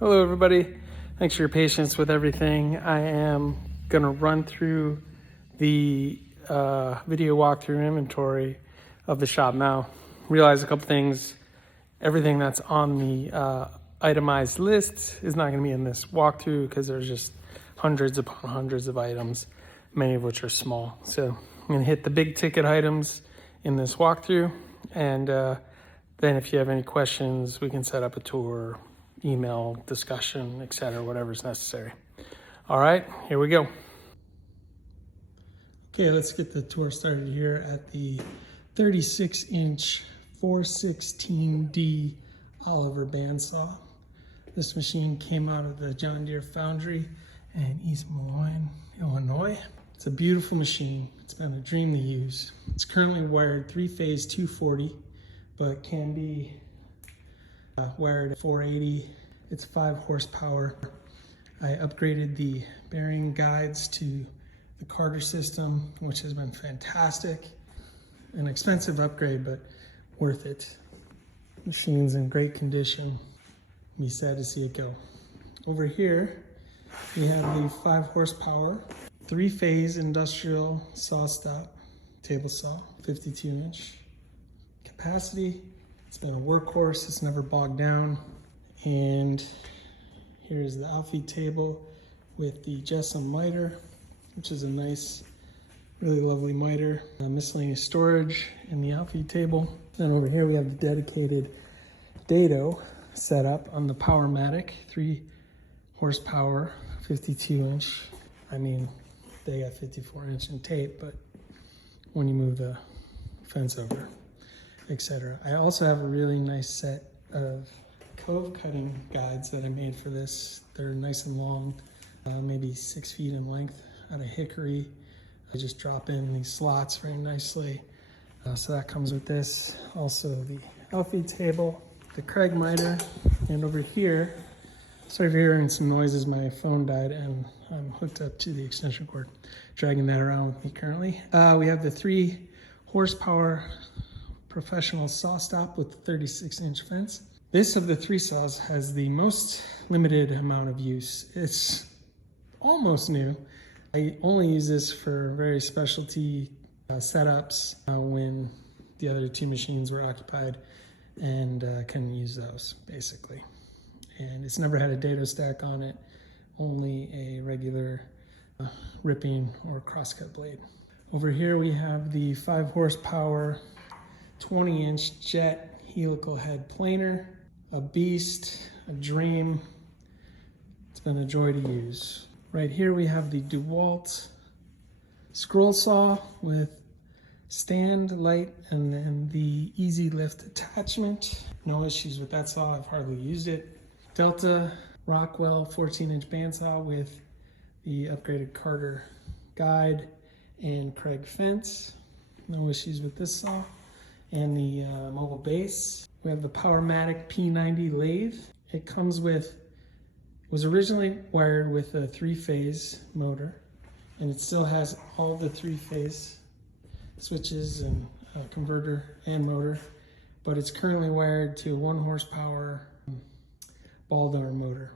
Hello everybody, thanks for your patience with everything. I am going to run through the video walkthrough inventory of the shop now. Realize a couple things. Everything that's on the itemized list is not going to be in this walkthrough because there's just hundreds upon hundreds of items, many of which are small. So I'm going to hit the big ticket items in this walkthrough, and then if you have any questions, we can set up a tour, email, discussion, etc., whatever's necessary. All right, here we go. Okay, let's get the tour started here at the 36-inch 416D Oliver bandsaw. This machine came out of the John Deere Foundry in East Moline, Illinois. It's a beautiful machine. It's been a dream to use. It's currently wired 3-phase 240, but can be wired at 480. It's 5 horsepower. I upgraded the bearing guides to the Carter system, which has been fantastic. An expensive upgrade, but worth it. Machine's in great condition. Be sad to see it go. Over here, we have the 5 horsepower, 3-phase industrial saw stop table saw, 52-inch capacity. It's been a workhorse, it's never bogged down. And here's the outfeed table with the Jessam miter, which is a nice, really lovely miter. Miscellaneous storage in the outfeed table. Then over here we have the dedicated dado set up on the Powermatic, 3 horsepower, 52-inch. I mean, they got 54-inch in tape, but when you move the fence over, etc. I also have a really nice set of cove cutting guides that I made for this. They're nice and long, maybe 6 feet in length, out of hickory. I just drop in these slots very nicely. So that comes with this. Also the outfeed table, the Craig miter, and over here, sorry if you're hearing some noises, my phone died and I'm hooked up to the extension cord, dragging that around with me currently. We have the 3 horsepower professional saw stop with 36-inch fence. This of the 3 saws has the most limited amount of use. It's almost new. I only use this for very specialty setups when the other 2 machines were occupied, and can use those basically. And it's never had a dado stack on it, only a regular ripping or crosscut blade. Over here we have the 5 horsepower 20-inch jet helical head planer, a beast, a dream. It's been a joy to use. Right here we have the DeWalt scroll saw with stand, light, and then the easy lift attachment. No issues with that saw, I've hardly used it. Delta Rockwell 14-inch bandsaw with the upgraded Carter guide and Craig fence. No issues with this saw. And the mobile base. We have the Powermatic P90 lathe. It comes with, was originally wired with a 3-phase motor, and it still has all the 3-phase switches and converter and motor, but it's currently wired to a 1 horsepower ball darn motor.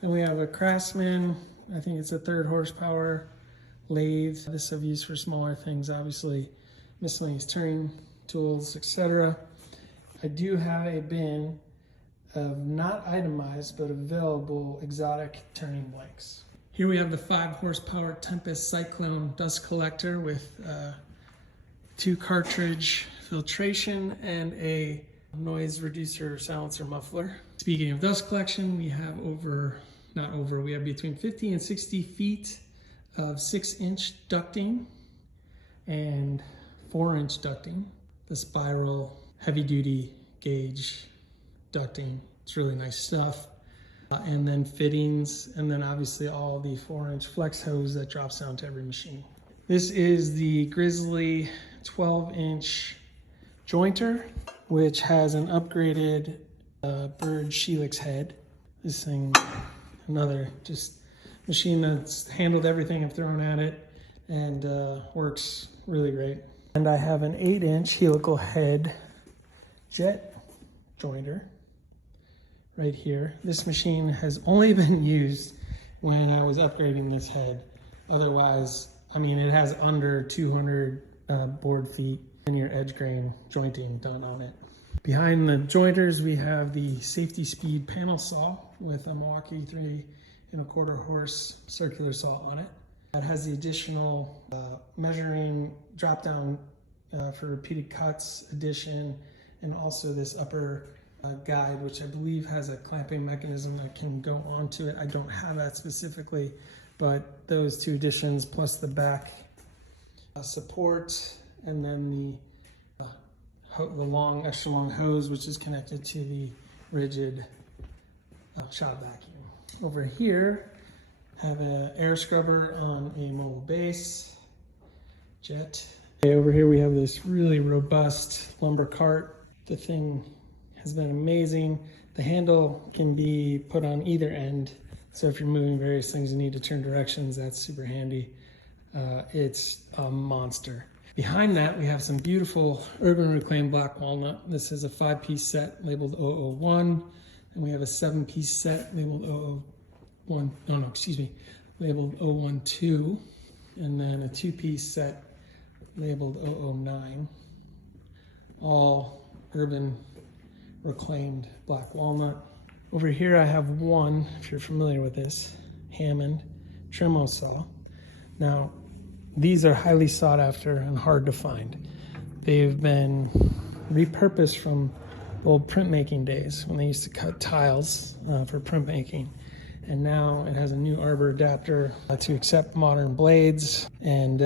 Then we have a Craftsman, I think it's a 3rd horsepower lathe. This I've used for smaller things, obviously miscellaneous turning tools, etc. I do have a bin of not itemized but available exotic turning blanks. Here we have the 5 horsepower Tempest Cyclone dust collector with 2 cartridge filtration and a noise reducer silencer muffler. Speaking of dust collection, we have we have between 50 and 60 feet of 6-inch ducting and 4-inch ducting. The spiral heavy duty gauge ducting. It's really nice stuff. And then fittings, and then obviously all the 4-inch flex hose that drops down to every machine. This is the Grizzly 12-inch jointer, which has an upgraded Bird Shelix head. This thing, another just machine that's handled everything I've thrown at it and works really great. And I have an 8-inch helical head jet jointer right here. This machine has only been used when I was upgrading this head. Otherwise, I mean, it has under 200 board feet and your edge grain jointing done on it. Behind the jointers, we have the Safety Speed panel saw with a Milwaukee 3¼ horse circular saw on it. It has the additional measuring drop down for repeated cuts addition, and also this upper guide, which I believe has a clamping mechanism that can go onto it. I don't have that specifically, but those two additions plus the back support, and then the long, extra long hose, which is connected to the rigid shop vacuum. Over here, have an air scrubber on a mobile base jet. Okay, over here we have this really robust lumber cart. The thing has been amazing. The handle can be put on either end, so if you're moving various things and need to turn directions, that's super handy. It's a monster. Behind that, we have some beautiful Urban Reclaimed black walnut. This is a 5-piece set labeled 001, and we have a 7-piece set labeled labeled 012, and then a 2-piece set labeled 009. All Urban Reclaimed black walnut. Over here I have one, if you're familiar with this, Hammond Trimo saw. Now, these are highly sought after and hard to find. They've been repurposed from old printmaking days when they used to cut tiles for printmaking. And now it has a new arbor adapter to accept modern blades. And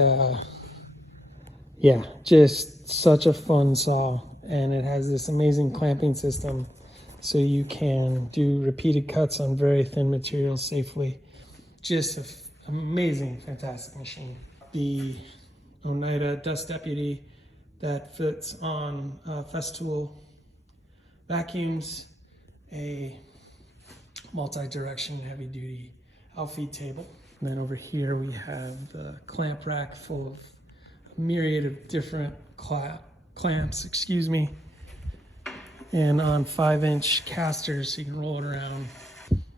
yeah, just such a fun saw. And it has this amazing clamping system so you can do repeated cuts on very thin materials safely. Just an amazing, fantastic machine. The Oneida Dust Deputy that fits on Festool vacuums, a multi-direction heavy-duty outfeed table. And then over here we have the clamp rack full of a myriad of different clamps, and on 5-inch casters so you can roll it around.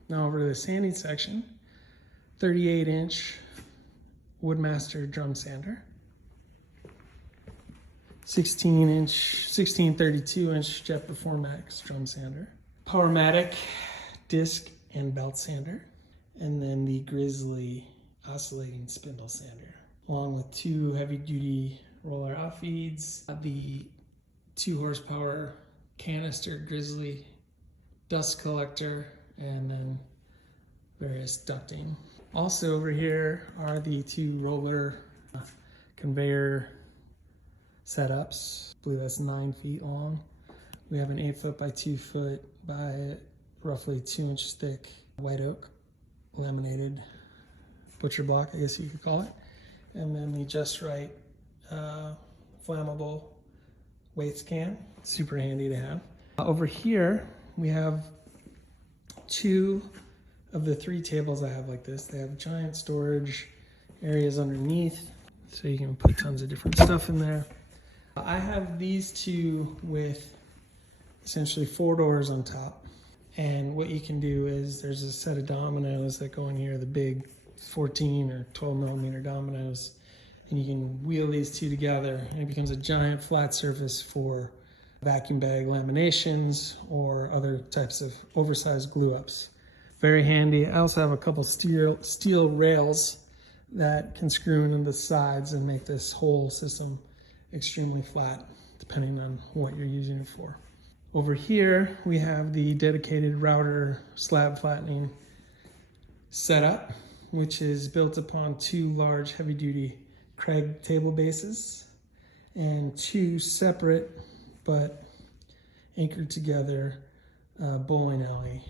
Now over to the sanding section, 38-inch Woodmaster drum sander, 1632-inch Jet Performax drum sander, Powermatic disc and belt sander, and then the Grizzly oscillating spindle sander, along with 2 heavy-duty roller outfeeds, the 2-horsepower canister Grizzly dust collector, and then various ducting. Also over here are the 2 roller conveyor setups. I believe that's 9 feet long. We have an 8-foot by 2-foot by roughly 2-inch thick white oak laminated butcher block, I guess you could call it. And then the Just Right flammable weights can. Super handy to have. Over here we have 2 of the 3 tables I have like this. They have giant storage areas underneath, so you can put tons of different stuff in there. I have these 2 with essentially 4 doors on top. And what you can do is there's a set of dominoes that go in here, the big 14 or 12 millimeter dominoes. And you can wheel these 2 together and it becomes a giant flat surface for vacuum bag laminations or other types of oversized glue ups. Very handy. I also have a couple steel rails that can screw into the sides and make this whole system extremely flat, depending on what you're using it for. Over here, we have the dedicated router slab flattening setup, which is built upon 2 large heavy-duty Craig table bases and 2 separate but anchored together bowling alley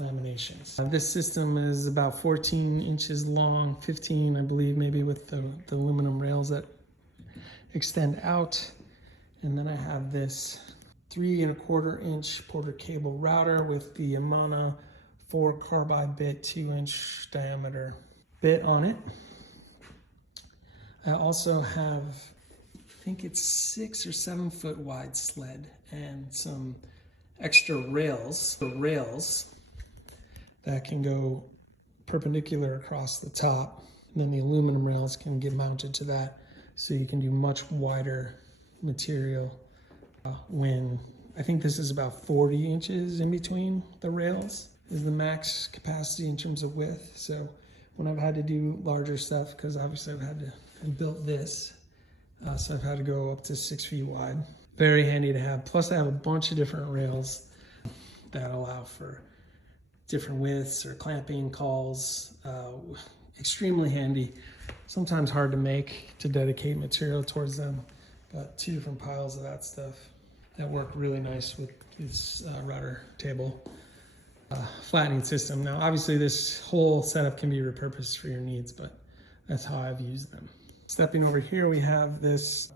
laminations. This system is about 14 inches long, 15 I believe, maybe with the aluminum rails that extend out. And then I have this 3¼ inch Porter cable router with the Amana 4 carbide bit 2-inch diameter bit on it. I also have, I think it's 6 or 7 foot wide sled and some extra rails, that can go perpendicular across the top. And then the aluminum rails can get mounted to that, so you can do much wider material. When I think this is about 40 inches in between the rails is the max capacity in terms of width. So when I've had to do larger stuff, because obviously I've had to build this, so I've had to go up to 6 feet wide. Very handy to have. Plus I have a bunch of different rails that allow for different widths or clamping calls. Extremely handy. Sometimes hard to make to dedicate material towards them, but 2 different piles of that stuff that work really nice with this router table flattening system. Now obviously this whole setup can be repurposed for your needs, but that's how I've used them. Stepping over here, we have this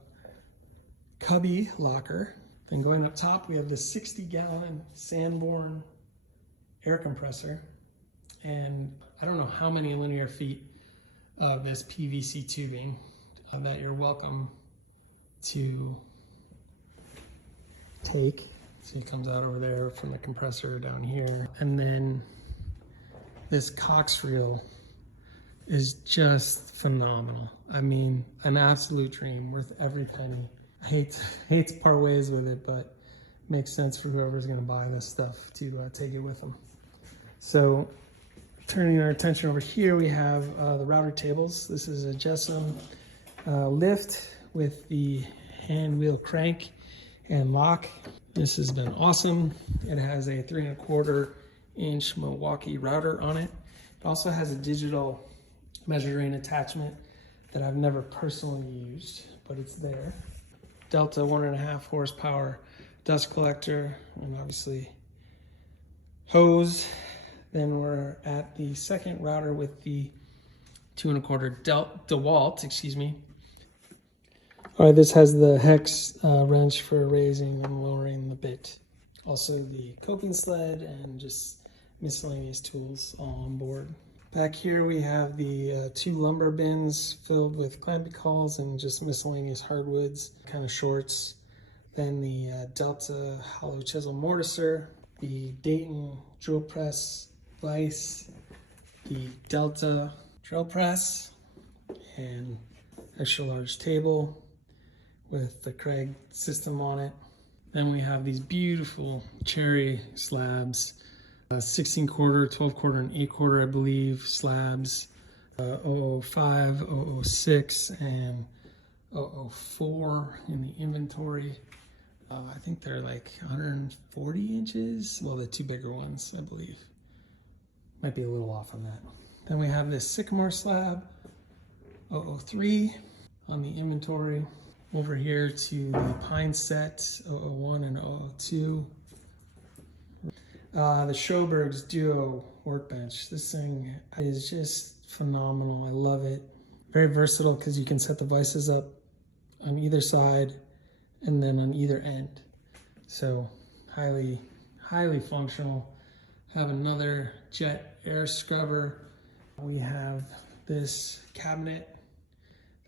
cubby locker. Then going up top, we have the 60-gallon Sanborn air compressor. And I don't know how many linear feet of this PVC tubing that you're welcome to take. So it comes out over there from the compressor down here. And then this Cox reel is just phenomenal. I mean, an absolute dream, worth every penny. I hate to part ways with it, but it makes sense for whoever's gonna buy this stuff to take it with them. So turning our attention over here, we have the router tables. This is a JESSM lift with the hand wheel crank and lock. This has been awesome. It has a 3¼ inch Milwaukee router on it. It also has a digital measuring attachment that I've never personally used, but it's there. Delta 1.5 horsepower dust collector, and obviously hose. Then we're at the second router with the 2¼ DeWalt, excuse me. All right, this has the hex wrench for raising and lowering the bit. Also the coping sled and just miscellaneous tools all on board. Back here we have the 2 lumber bins filled with clamping calls and just miscellaneous hardwoods, kind of shorts. Then the Delta hollow chisel mortiser, the Dayton drill press vise, the Delta drill press, and extra large table with the Craig system on it. Then we have these beautiful cherry slabs, 16 quarter, 12 quarter, and 8/4, I believe, slabs, 005, 006, and 004 in the inventory. I think they're like 140 inches. Well, the 2 bigger ones, I believe. Might be a little off on that. Then we have this sycamore slab, 003 on the inventory. Over here to the pine set, 001 and 002. The Schoberg's Duo workbench. This thing is just phenomenal. I love it. Very versatile because you can set the vices up on either side and then on either end. So highly functional. Have another jet air scrubber. We have this cabinet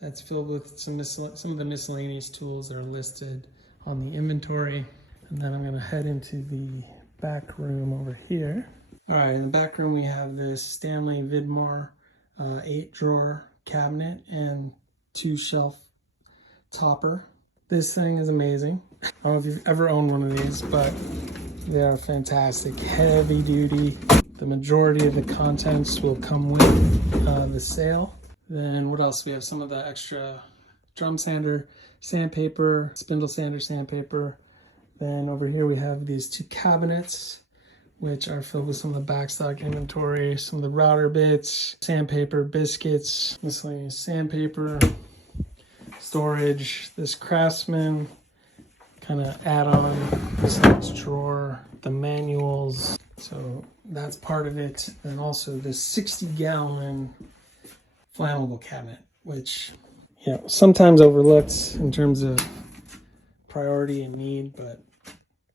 that's filled with some of the miscellaneous tools that are listed on the inventory. And then I'm going to head into the back room over here. All right, in the back room we have this Stanley Vidmar 8-drawer cabinet and 2-shelf topper. This thing is amazing. I don't know if you've ever owned one of these, but they are fantastic, heavy duty. The majority of the contents will come with the sale. Then what else? We have some of the extra drum sander, sandpaper, spindle sander, sandpaper. Then over here we have these 2 cabinets, which are filled with some of the backstock inventory, some of the router bits, sandpaper, biscuits, miscellaneous sandpaper, storage, this Craftsman kind of add-on, this nice drawer, the manuals. So that's part of it. And also this 60-gallon flammable cabinet, which, you know, sometimes overlooked in terms of priority and need, but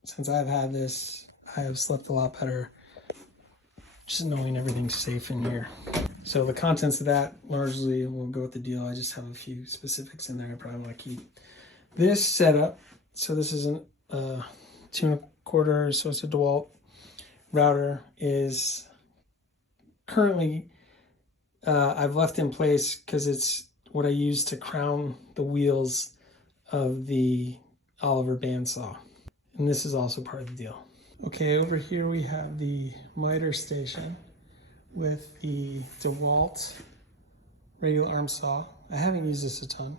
since I've had this, I have slept a lot better just knowing everything's safe in here. So the contents of that largely will go with the deal. I just have a few specifics in there I probably want to keep. This setup, so this is a 2 quarter, so it's a DeWalt router, is currently I've left in place because it's what I use to crown the wheels of the Oliver bandsaw. And this is also part of the deal. Okay, over here we have the miter station with the DeWalt radial arm saw. I haven't used this a ton.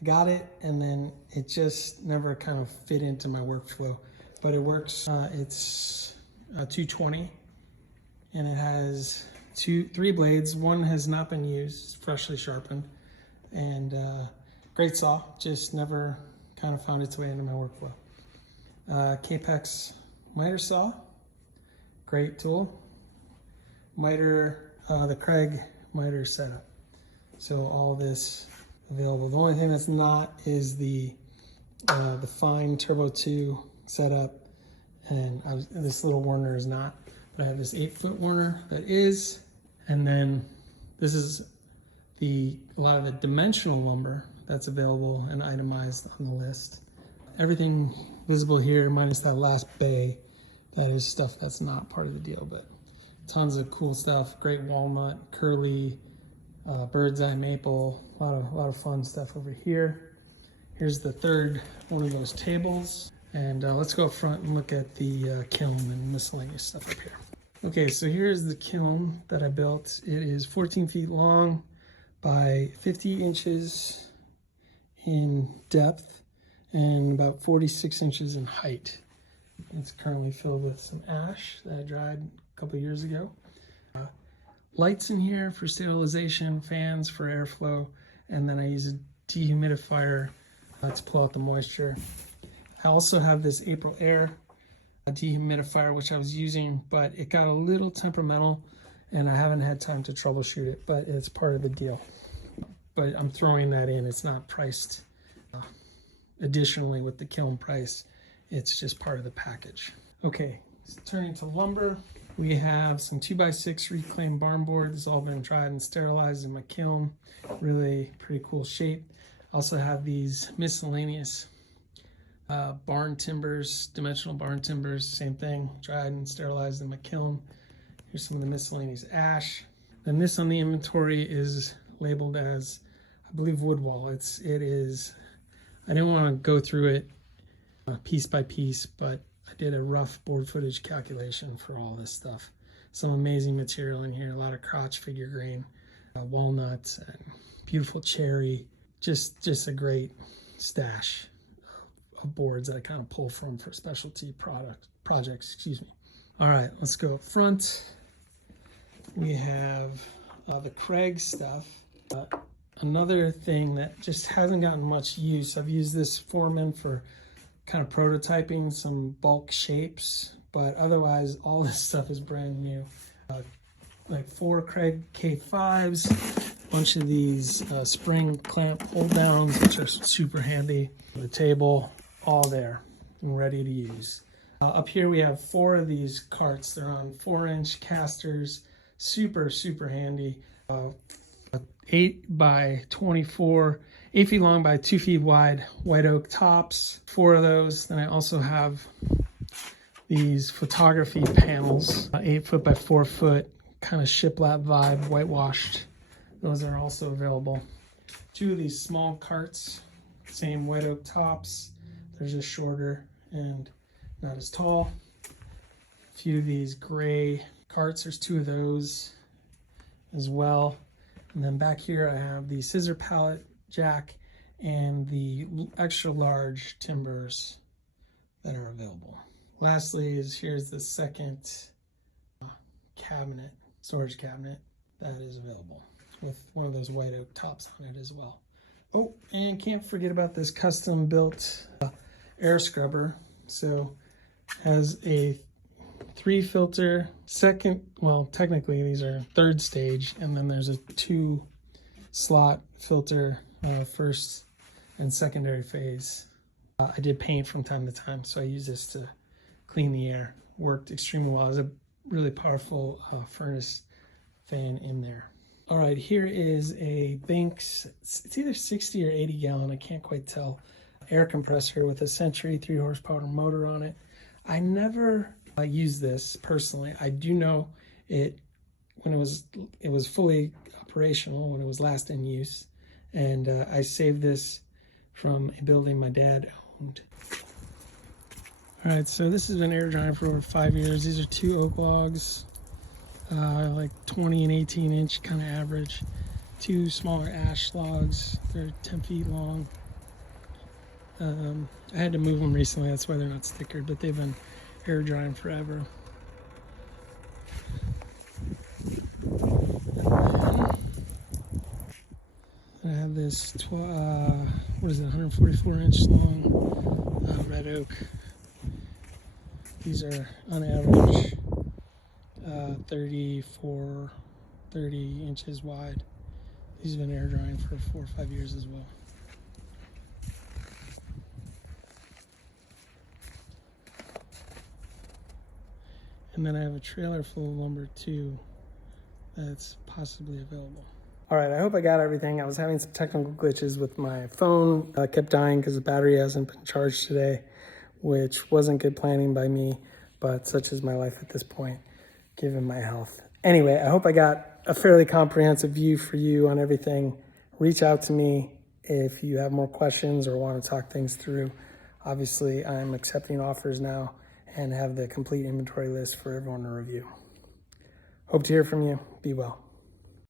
I got it and then it just never kind of fit into my workflow, but it works. It's 220 and it has three blades. One has not been used, freshly sharpened, and great saw, just never kind of found its way into my workflow. Kapex miter saw, great tool. Miter, the Craig miter setup. So all this available. The only thing that's not is the fine Turbo 2 setup, and this little Werner is not, but I have this 8-foot Werner that is, and then this is a lot of the dimensional lumber that's available and itemized on the list. Everything visible here, minus that last bay, that is stuff that's not part of the deal, but tons of cool stuff. Great walnut, curly, bird's eye maple, a lot of fun stuff over here. Here's the third one of those tables, and let's go up front and look at the kiln and miscellaneous stuff up here. Okay, so here's the kiln that I built. It is 14 feet long by 50 inches in depth and about 46 inches in height. It's currently filled with some ash that I dried a couple years ago. Lights in here for sterilization, fans for airflow, and then I use a dehumidifier to pull out the moisture. I also have this April Air dehumidifier, which I was using, but it got a little temperamental and I haven't had time to troubleshoot it, but it's part of the deal. But I'm throwing that in. It's not priced additionally with the kiln price. It's just part of the package. Okay, so turning to lumber, we have some 2x6 reclaimed barn board. This has all been dried and sterilized in my kiln. Really pretty cool shape. Also have these miscellaneous barn timbers, dimensional barn timbers, same thing, dried and sterilized in my kiln. Here's some of the miscellaneous ash. Then this on the inventory is labeled as, I believe, wood wall. It is, I didn't want to go through it piece by piece, but I did a rough board footage calculation for all this stuff. Some amazing material in here, a lot of crotch figure grain, walnuts, and beautiful cherry. Just a great stash of boards that I kind of pull from for specialty projects, excuse me. All right, let's go up front. We have the Craig stuff. Another thing that just hasn't gotten much use, I've used this Foreman for kind of prototyping some bulk shapes, but otherwise all this stuff is brand new. Like 4 Craig K5s, a bunch of these spring clamp hold downs, which are super handy. The table, all there and ready to use. Up here we have 4 of these carts. They're on 4-inch casters, super handy. 8 by 24, 8 feet long by 2 feet wide, white oak tops, 4 of those. Then I also have these photography panels, 8 foot by 4 foot, kind of shiplap vibe, whitewashed. Those are also available. 2 of these small carts, same white oak tops. They're just shorter and not as tall. A few of these gray carts, there's 2 of those as well. And then back here I have the scissor pallet jack and the extra large timbers that are available. Lastly here's the second cabinet, storage cabinet that is available with one of those white oak tops on it as well. Oh, and can't forget about this custom built air scrubber. So has a 3 filter, technically these are 3rd stage, and then there's a 2 slot filter, first and secondary phase. I did paint from time to time, so I use this to clean the air. Worked extremely well. There's a really powerful furnace fan in there. All right, here is a Binks, it's either 60 or 80 gallon, I can't quite tell, air compressor with a Century 3 horsepower motor on it. I never used this personally. I do know it when it was fully operational, when it was last in use, and I saved this from a building my dad owned. All right, so this has been air drying for over 5 years. These are 2 oak logs, like 20 and 18 inch kind of average. 2 smaller ash logs, they're 10 feet long. I had to move them recently, that's why they're not stickered, but they've been air drying forever. I have this 144 inch long red oak. These are on average 30 inches wide. These have been air drying for 4 or 5 years as well. And then I have a trailer full of lumber too that's possibly available. All right, I hope I got everything. I was having some technical glitches with my phone. I kept dying because the battery hasn't been charged today, which wasn't good planning by me, but such is my life at this point, given my health. Anyway, I hope I got a fairly comprehensive view for you on everything. Reach out to me if you have more questions or want to talk things through. Obviously, I'm accepting offers now and have the complete inventory list for everyone to review. Hope to hear from you. Be well.